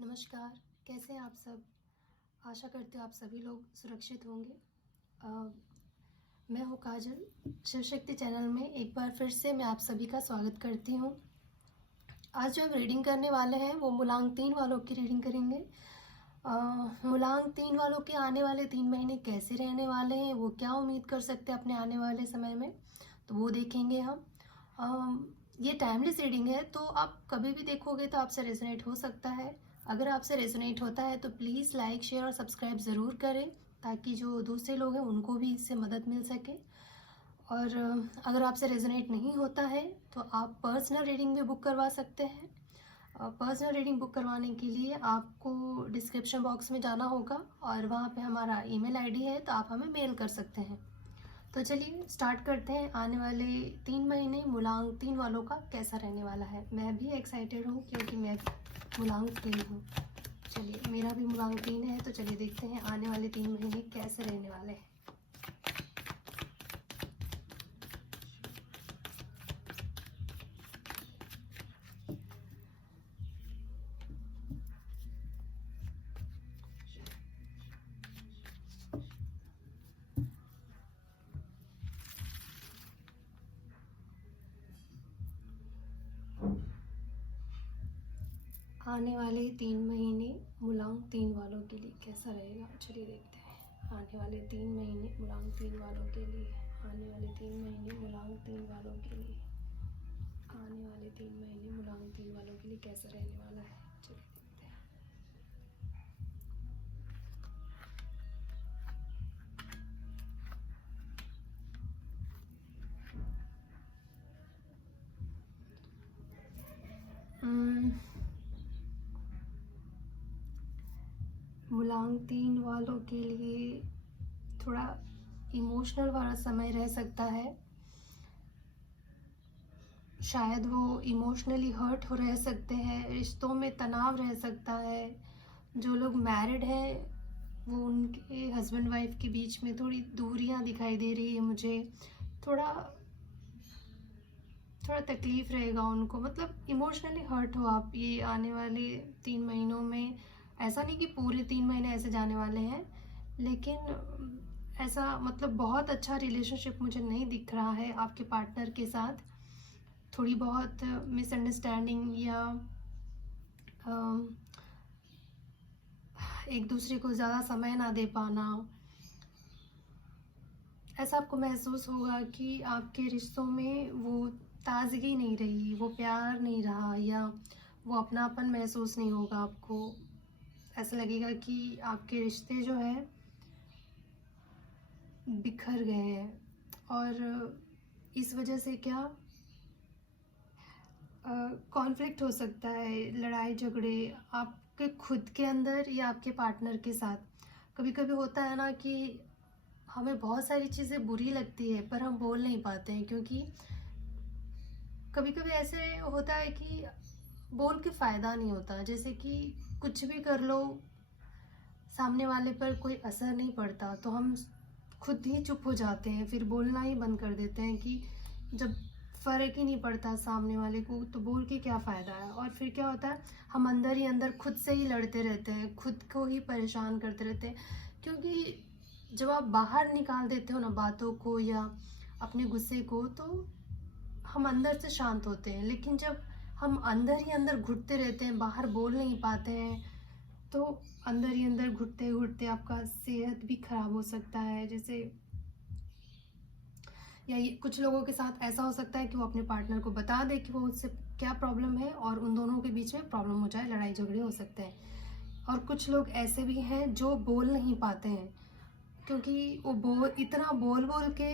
नमस्कार, कैसे हैं आप सब? आशा करते हो आप सभी लोग सुरक्षित होंगे। अ, मैं हूँ काजल, शिव शक्ति चैनल में एक बार फिर से मैं आप सभी का स्वागत करती हूँ। आज जो हम रीडिंग करने वाले हैं वो मूलांक 3 वालों की रीडिंग करेंगे। मूलांक 3 वालों के आने वाले 3 महीने कैसे रहने वाले हैं, वो क्या उम्मीद कर सकते हैं अपने आने वाले समय में, तो वो देखेंगे हम। ये टाइमलेस रीडिंग है, तो आप कभी भी देखोगे तो आपसे रेजोनेट हो सकता है। अगर आपसे रेजोनेट होता है तो प्लीज़ लाइक, शेयर और सब्सक्राइब ज़रूर करें, ताकि जो दूसरे लोग हैं उनको भी इससे मदद मिल सके। और अगर आपसे रेजोनेट नहीं होता है तो आप पर्सनल रीडिंग भी बुक करवा सकते हैं। पर्सनल रीडिंग बुक करवाने के लिए आपको डिस्क्रिप्शन बॉक्स में जाना होगा और वहाँ पे हमारा ईमेल आईडी है, तो आप हमें मेल कर सकते हैं। तो चलिए स्टार्ट करते हैं। आने वाले 3 महीने मूलांक 3 वालों का कैसा रहने वाला है। मैं भी एक्साइटेड हूँ क्योंकि मैं मूलांक 3 हूँ। चलिए, मेरा भी मूलांक 3 है, तो चलिए देखते हैं आने वाले 3 महीने कैसे रहने वाले हैं। आने वाले 3 महीने मूलांक 3 वालों के लिए कैसा रहेगा, चलिए देखते हैं। आने वाले 3 महीने मूलांक 3 वालों के लिए, आने वाले 3 महीने मूलांक 3 वालों के लिए, आने वाले 3 महीने मूलांक 3 वालों के लिए कैसा रहने वाला है, चलिए देखते हैं। मूलांक 3 वालों के लिए थोड़ा इमोशनल वाला समय रह सकता है। शायद वो इमोशनली हर्ट हो रह सकते हैं, रिश्तों में तनाव रह सकता है। जो लोग मैरिड हैं वो उनके हस्बैंड वाइफ के बीच में थोड़ी दूरियां दिखाई दे रही है मुझे। थोड़ा थोड़ा तकलीफ रहेगा उनको, मतलब इमोशनली हर्ट हो आप ये आने वाले 3 महीनों में। ऐसा नहीं कि पूरे 3 महीने ऐसे जाने वाले हैं, लेकिन ऐसा मतलब बहुत अच्छा रिलेशनशिप मुझे नहीं दिख रहा है आपके पार्टनर के साथ। थोड़ी बहुत मिसअंडरस्टैंडिंग या एक दूसरे को ज़्यादा समय ना दे पाना, ऐसा आपको महसूस होगा कि आपके रिश्तों में वो ताज़गी नहीं रही, वो प्यार नहीं रहा, या वो अपनापन महसूस नहीं होगा आपको। ऐसा लगेगा कि आपके रिश्ते जो हैं बिखर गए हैं, और इस वजह से क्या कॉन्फ्लिक्ट हो सकता है, लड़ाई झगड़े आपके खुद के अंदर या आपके पार्टनर के साथ। कभी कभी होता है ना कि हमें बहुत सारी चीज़ें बुरी लगती है पर हम बोल नहीं पाते हैं, क्योंकि कभी कभी ऐसे होता है कि बोल के फ़ायदा नहीं होता। जैसे कि कुछ भी कर लो, सामने वाले पर कोई असर नहीं पड़ता, तो हम खुद ही चुप हो जाते हैं, फिर बोलना ही बंद कर देते हैं कि जब फ़र्क ही नहीं पड़ता सामने वाले को तो बोल के क्या फ़ायदा है। और फिर क्या होता है, हम अंदर ही अंदर खुद से ही लड़ते रहते हैं, खुद को ही परेशान करते रहते हैं। क्योंकि जब आप बाहर निकाल देते हो ना बातों को या अपने गुस्से को, तो हम अंदर से शांत होते हैं। लेकिन जब हम अंदर ही अंदर घुटते रहते हैं, बाहर बोल नहीं पाते हैं, तो अंदर ही अंदर घुटते घुटते आपका सेहत भी खराब हो सकता है। जैसे या ये कुछ लोगों के साथ ऐसा हो सकता है कि वो अपने पार्टनर को बता दे कि वो उससे क्या प्रॉब्लम है, और उन दोनों के बीच में प्रॉब्लम हो जाए, लड़ाई झगड़े हो सकते हैं। और कुछ लोग ऐसे भी हैं जो बोल नहीं पाते हैं, क्योंकि वो इतना बोल बोल के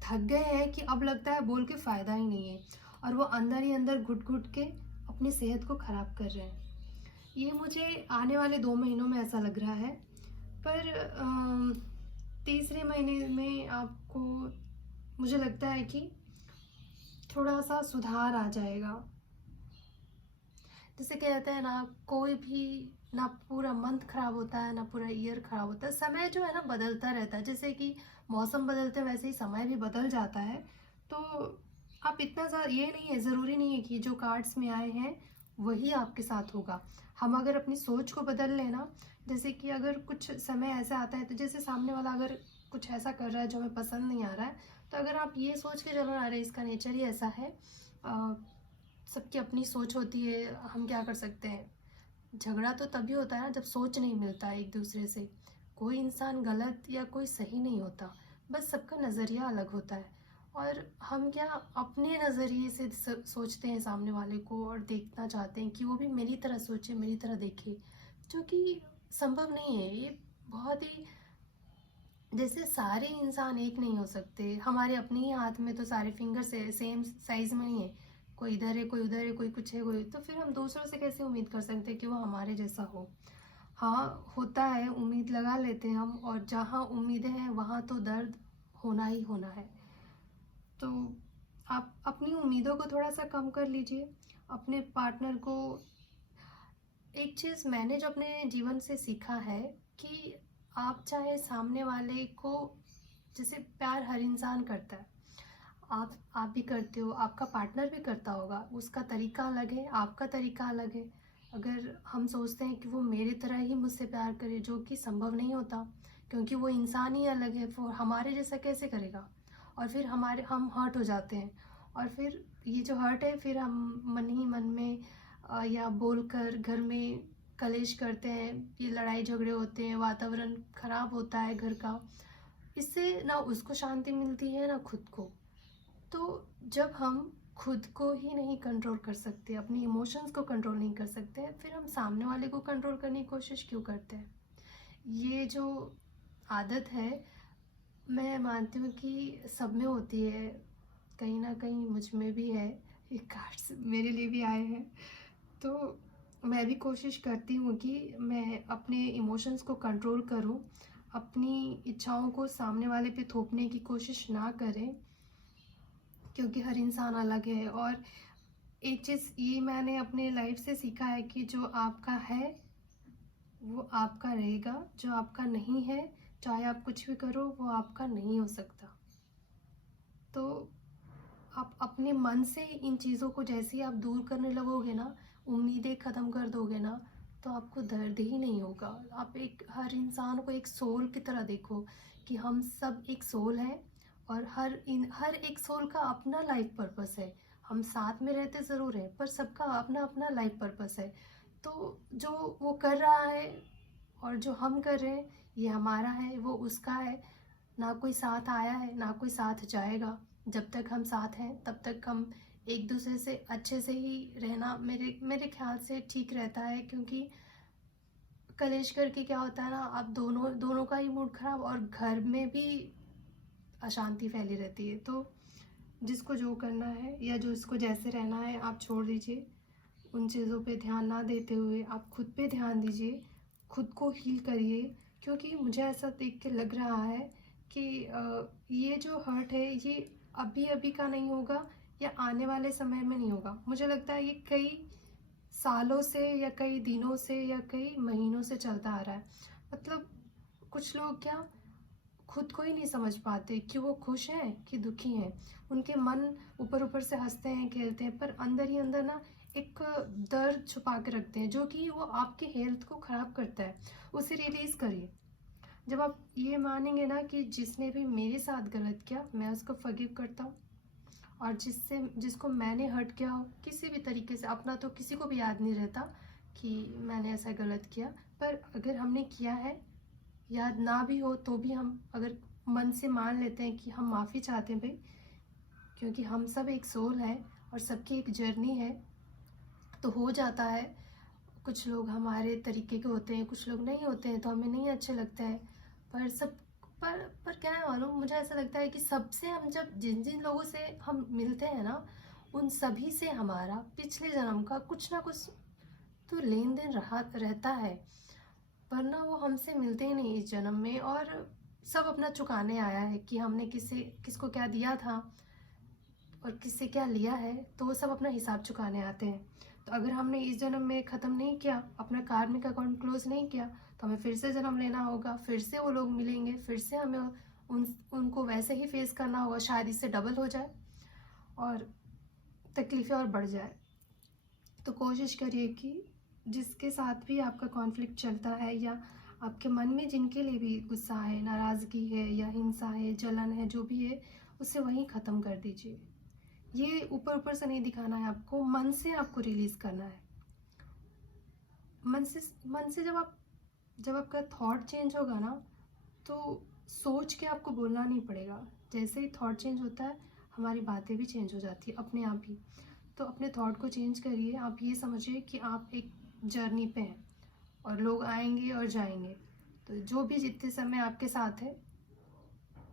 थक गए हैं कि अब लगता है बोल के फ़ायदा ही नहीं है, और वो अंदर ही अंदर घुट घुट के अपनी सेहत को ख़राब कर रहे हैं। ये मुझे आने वाले 2 महीनों में ऐसा लग रहा है। पर तीसरे महीने में आपको, मुझे लगता है कि थोड़ा सा सुधार आ जाएगा। जैसे कहते हैं ना, कोई भी ना पूरा मंथ खराब होता है ना पूरा ईयर खराब होता है। समय जो है ना बदलता रहता है, जैसे कि मौसम बदलते हैं वैसे ही समय भी बदल जाता है। तो आप इतना ज़्यादा, ये नहीं है, ज़रूरी नहीं है कि जो कार्ड्स में आए हैं वही आपके साथ होगा। हम अगर अपनी सोच को बदल लेना, जैसे कि अगर कुछ समय ऐसा आता है, तो जैसे सामने वाला अगर कुछ ऐसा कर रहा है जो हमें पसंद नहीं आ रहा है, तो अगर आप ये सोच के चलो, अरे इसका नेचर ही ऐसा है, सबकी अपनी सोच होती है, हम क्या कर सकते हैं। झगड़ा तो तभी होता है ना जब सोच नहीं मिलता है एक दूसरे से। कोई इंसान गलत या कोई सही नहीं होता, बस सबका नज़रिया अलग होता है। और हम क्या अपने नज़रिए से सोचते हैं सामने वाले को, और देखना चाहते हैं कि वो भी मेरी तरह सोचे, मेरी तरह देखे, जो कि संभव नहीं है। ये बहुत ही, जैसे सारे इंसान एक नहीं हो सकते। हमारे अपने ही हाथ में तो सारे फिंगर से सेम साइज में नहीं है, कोई इधर है, कोई उधर है, कोई कुछ है, कोई, तो फिर हम दूसरों से कैसे उम्मीद कर सकते हैं कि वो हमारे जैसा हो। हाँ, होता है, उम्मीद लगा लेते हैं हम, और जहाँ उम्मीदें हैं वहाँ तो दर्द होना ही होना है। तो आप अपनी उम्मीदों को थोड़ा सा कम कर लीजिए, अपने पार्टनर को। एक चीज़ मैंने जो अपने जीवन से सीखा है कि आप चाहे सामने वाले को, जैसे प्यार हर इंसान करता है, आप भी करते हो, आपका पार्टनर भी करता होगा, उसका तरीका अलग है, आपका तरीका अलग है। अगर हम सोचते हैं कि वो मेरे तरह ही मुझसे प्यार करे, जो कि संभव नहीं होता, क्योंकि वो इंसान ही अलग है, वो हमारे जैसा कैसे करेगा। और फिर हम हर्ट हो जाते हैं, और फिर ये जो हर्ट है, फिर हम मन ही मन में या बोलकर घर में कलेश करते हैं, ये लड़ाई झगड़े होते हैं, वातावरण खराब होता है घर का। इससे ना उसको शांति मिलती है ना खुद को। तो जब हम खुद को ही नहीं कंट्रोल कर सकते, अपनी इमोशंस को कंट्रोल नहीं कर सकते, फिर हम सामने वाले को कंट्रोल करने की कोशिश क्यों करते हैं। ये जो आदत है, मैं मानती हूँ कि सब में होती है, कहीं ना कहीं मुझ में भी है, ये कार्ड्स मेरे लिए भी आए हैं। तो मैं भी कोशिश करती हूँ कि मैं अपने इमोशंस को कंट्रोल करूँ, अपनी इच्छाओं को सामने वाले पे थोपने की कोशिश ना करें, क्योंकि हर इंसान अलग है। और एक चीज़ ये मैंने अपने लाइफ से सीखा है कि जो आपका है वो आपका रहेगा, जो आपका नहीं है, चाहे आप कुछ भी करो, वो आपका नहीं हो सकता। तो आप अपने मन से इन चीज़ों को जैसे ही आप दूर करने लगोगे ना, उम्मीदें ख़त्म कर दोगे ना, तो आपको दर्द ही नहीं होगा। आप हर इंसान को एक सोल की तरह देखो, कि हम सब एक सोल है, और हर एक सोल का अपना लाइफ पर्पस है। हम साथ में रहते ज़रूर हैं, पर सबका अपना अपना लाइफ पर्पस है। तो जो वो कर रहा है और जो हम कर रहे हैं, ये हमारा है, वो उसका है। ना कोई साथ आया है, ना कोई साथ जाएगा। जब तक हम साथ हैं तब तक हम एक दूसरे से अच्छे से ही रहना मेरे मेरे ख्याल से ठीक रहता है, क्योंकि कलेश करके क्या होता है ना, आप दोनों दोनों का ही मूड खराब, और घर में भी अशांति फैली रहती है। तो जिसको जो करना है या जो इसको जैसे रहना है, आप छोड़ दीजिए। उन चीज़ों पे ध्यान ना देते हुए आप खुद पे ध्यान दीजिए, खुद को हील करिए। क्योंकि मुझे ऐसा देख के लग रहा है कि ये जो हर्ट है, ये अभी अभी का नहीं होगा, या आने वाले समय में नहीं होगा। मुझे लगता है ये कई सालों से, या कई दिनों से, या कई महीनों से चलता आ रहा है। मतलब कुछ लोग क्या खुद को ही नहीं समझ पाते कि वो खुश हैं कि दुखी हैं। उनके मन ऊपर ऊपर से हंसते हैं, खेलते हैं, पर अंदर ही अंदर ना एक दर्द छुपा के रखते हैं, जो कि वो आपके हेल्थ को ख़राब करता है। उसे रिलीज़ करिए। जब आप ये मानेंगे ना कि जिसने भी मेरे साथ गलत किया, मैं उसको फॉरगिव करता हूँ, और जिसको मैंने हर्ट किया हो किसी भी तरीके से, अपना तो किसी को भी याद नहीं रहता कि मैंने ऐसा गलत किया, पर अगर हमने किया है, याद ना भी हो तो भी हम अगर मन से मान लेते हैं कि हम माफ़ी चाहते हैं भाई, क्योंकि हम सब एक सोल है और सबकी एक जर्नी है, तो हो जाता है। कुछ लोग हमारे तरीके के होते हैं, कुछ लोग नहीं होते हैं, तो हमें नहीं अच्छे लगते हैं। पर सब पर क्या है मालूम, मुझे ऐसा लगता है कि सबसे हम जब जिन जिन लोगों से हम मिलते हैं ना, उन सभी से हमारा पिछले जन्म का कुछ ना कुछ तो लेन देन रहा रहता है, वरना वो हमसे मिलते ही नहीं इस जन्म में। और सब अपना चुकाने आया है कि हमने किसको क्या दिया था और किससे क्या लिया है, तो वो सब अपना हिसाब चुकाने आते हैं। तो अगर हमने इस जन्म में ख़त्म नहीं किया, अपना कार्मिक अकाउंट क्लोज नहीं किया, तो हमें फिर से जन्म लेना होगा, फिर से वो लोग मिलेंगे, फिर से हमें उनको वैसे ही फेस करना होगा, शायद इससे डबल हो जाए और तकलीफ़ें और बढ़ जाए। तो कोशिश करिए कि जिसके साथ भी आपका कॉन्फ्लिक्ट चलता है या आपके मन में जिनके लिए भी गुस्सा है, नाराज़गी है या हिंसा है, जलन है, जो भी है, उसे वहीं ख़त्म कर दीजिए। ये ऊपर ऊपर से नहीं दिखाना है आपको, मन से आपको रिलीज़ करना है। मन से जब आपका थॉट चेंज होगा ना, तो सोच के आपको बोलना नहीं पड़ेगा। जैसे ही थॉट चेंज होता है, हमारी बातें भी चेंज हो जाती है अपने आप ही। तो अपने थॉट को चेंज करिए। आप ये समझिए कि आप एक जर्नी पे हैं और लोग आएंगे और जाएंगे। तो जो भी जितने समय आपके साथ है,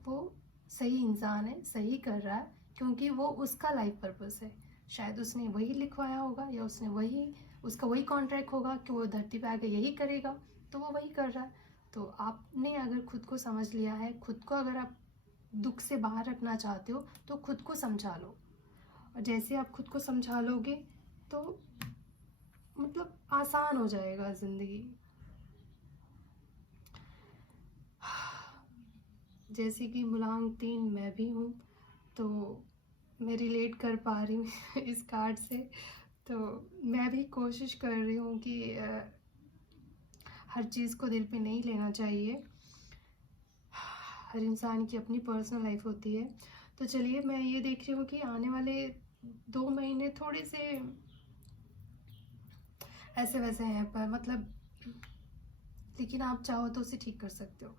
वो सही इंसान है, सही कर रहा है, क्योंकि वो उसका लाइफ पर्पस है। शायद उसने वही लिखवाया होगा या उसका वही कॉन्ट्रैक्ट होगा कि वो धरती पे आके यही करेगा, तो वो वही कर रहा है। तो आपने अगर खुद को समझ लिया है, खुद को अगर आप दुख से बाहर रखना चाहते हो, तो खुद को समझा लो। और जैसे आप खुद को समझा लोगे, तो मतलब आसान हो जाएगा ज़िंदगी। जैसे कि मूलांक 3 मैं भी हूँ, तो मैं रिलेट कर पा रही हूँ इस कार्ड से। तो मैं भी कोशिश कर रही हूँ कि हर चीज़ को दिल पे नहीं लेना चाहिए। हर इंसान की अपनी पर्सनल लाइफ होती है। तो चलिए, मैं ये देख रही हूँ कि आने वाले 2 महीने थोड़े से ऐसे वैसे हैं, पर मतलब लेकिन आप चाहो तो उसे ठीक कर सकते हो,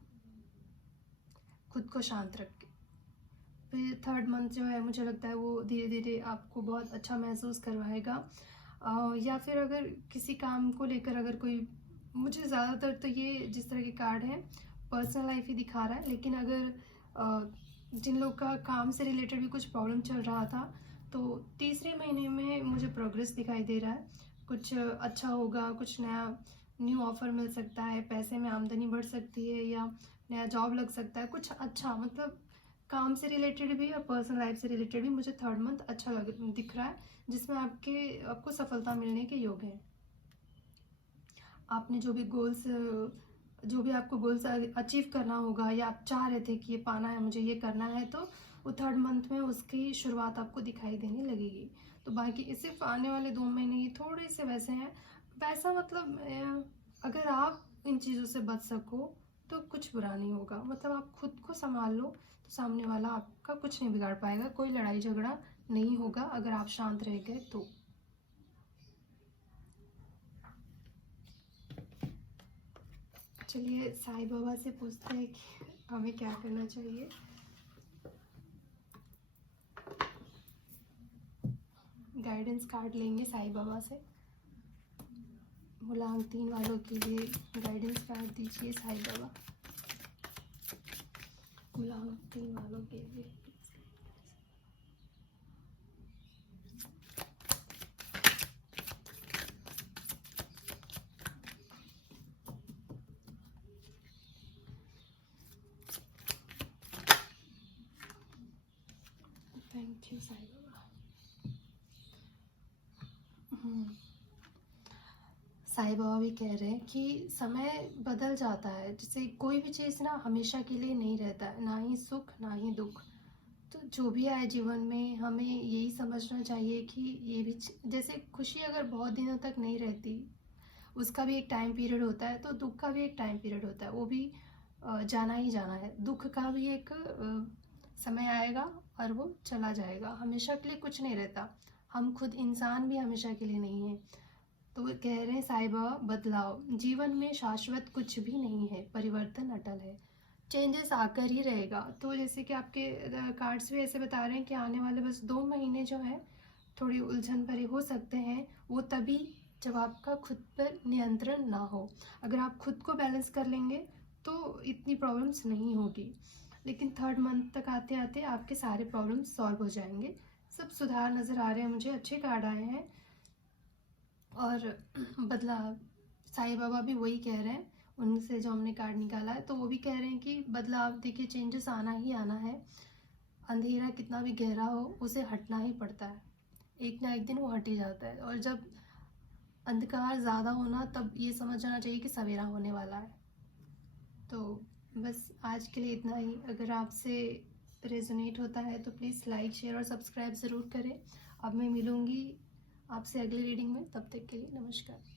खुद को शांत रख के। फिर 3rd मंथ जो है, मुझे लगता है वो धीरे धीरे आपको बहुत अच्छा महसूस करवाएगा। या फिर अगर किसी काम को लेकर अगर कोई, मुझे ज़्यादातर तो ये जिस तरह के कार्ड हैं पर्सनल लाइफ ही दिखा रहा है, लेकिन अगर जिन लोग का काम से रिलेटेड भी कुछ प्रॉब्लम चल रहा था, तो तीसरे महीने में मुझे प्रोग्रेस दिखाई दे रहा है। कुछ अच्छा होगा, कुछ नया न्यू ऑफर मिल सकता है, पैसे में आमदनी बढ़ सकती है या नया जॉब लग सकता है, कुछ अच्छा, मतलब काम से रिलेटेड भी और पर्सनल लाइफ से रिलेटेड भी मुझे 3rd मंथ अच्छा दिख रहा है, जिसमें आपको सफलता मिलने के योग हैं। आपने जो भी आपको गोल्स अचीव करना होगा या आप चाह रहे थे कि ये पाना है, मुझे ये करना है, तो वो 3rd मंथ में उसकी शुरुआत आपको दिखाई देने लगेगी। तो बाकी सिर्फ आने वाले 2 महीने ये थोड़े से वैसे हैं। वैसा मतलब अगर आप इन चीज़ों से बच सको तो कुछ बुरा नहीं होगा। मतलब आप खुद को संभाल लो, तो सामने वाला आपका कुछ नहीं बिगाड़ पाएगा, कोई लड़ाई झगड़ा नहीं होगा अगर आप शांत रह गए तो। चलिए, साईं बाबा से पूछते हैं कि हमें क्या करना चाहिए। गाइडेंस कार्ड लेंगे साईं बाबा से। मूलांक 3 वालों के लिए गाइडेंस कार्ड दीजिए साईं बाबा। मूलांक 3 वालों के लिए थैंक यू साईं बाबा। साईं बाबा भी कह रहे हैं कि समय बदल जाता है, जैसे कोई भी चीज़ ना हमेशा के लिए नहीं रहता है, ना ही सुख ना ही दुख। तो जो भी आए जीवन में, हमें यही समझना चाहिए कि ये भी जैसे खुशी अगर बहुत दिनों तक नहीं रहती, उसका भी एक टाइम पीरियड होता है, तो दुख का भी एक टाइम पीरियड होता है, वो भी जाना ही जाना है। दुख का भी एक समय आएगा और वो चला जाएगा, हमेशा के लिए कुछ नहीं रहता। हम खुद इंसान भी हमेशा के लिए नहीं है। तो वो कह रहे हैं साईं बाबा, बदलाव जीवन में शाश्वत कुछ भी नहीं है, परिवर्तन अटल है, चेंजेस आकर ही रहेगा। तो जैसे कि आपके कार्ड्स भी ऐसे बता रहे हैं कि आने वाले बस 2 महीने जो है थोड़ी उलझन भरे हो सकते हैं। वो तभी जब आपका खुद पर नियंत्रण ना हो। अगर आप खुद को बैलेंस कर लेंगे तो इतनी प्रॉब्लम्स नहीं होगी, लेकिन 3rd मंथ तक आते आते आपके सारे प्रॉब्लम्स सॉल्व हो जाएंगे। सब सुधार नज़र आ रहे हैं मुझे, अच्छे कार्ड आए हैं। और बदलाव, साईं बाबा भी वही कह रहे हैं, उनसे जो हमने कार्ड निकाला है, तो वो भी कह रहे हैं कि बदलाव, देखिए चेंजेस आना ही आना है। अंधेरा कितना भी गहरा हो, उसे हटना ही पड़ता है, एक ना एक दिन वो हट ही जाता है। और जब अंधकार ज़्यादा होना, तब ये समझ जाना चाहिए कि सवेरा होने वाला है। तो बस आज के लिए इतना ही। अगर आपसे रेजोनेट होता है तो प्लीज़ लाइक, शेयर और सब्सक्राइब ज़रूर करें। अब मैं मिलूँगी आपसे अगली रीडिंग में, तब तक के लिए नमस्कार।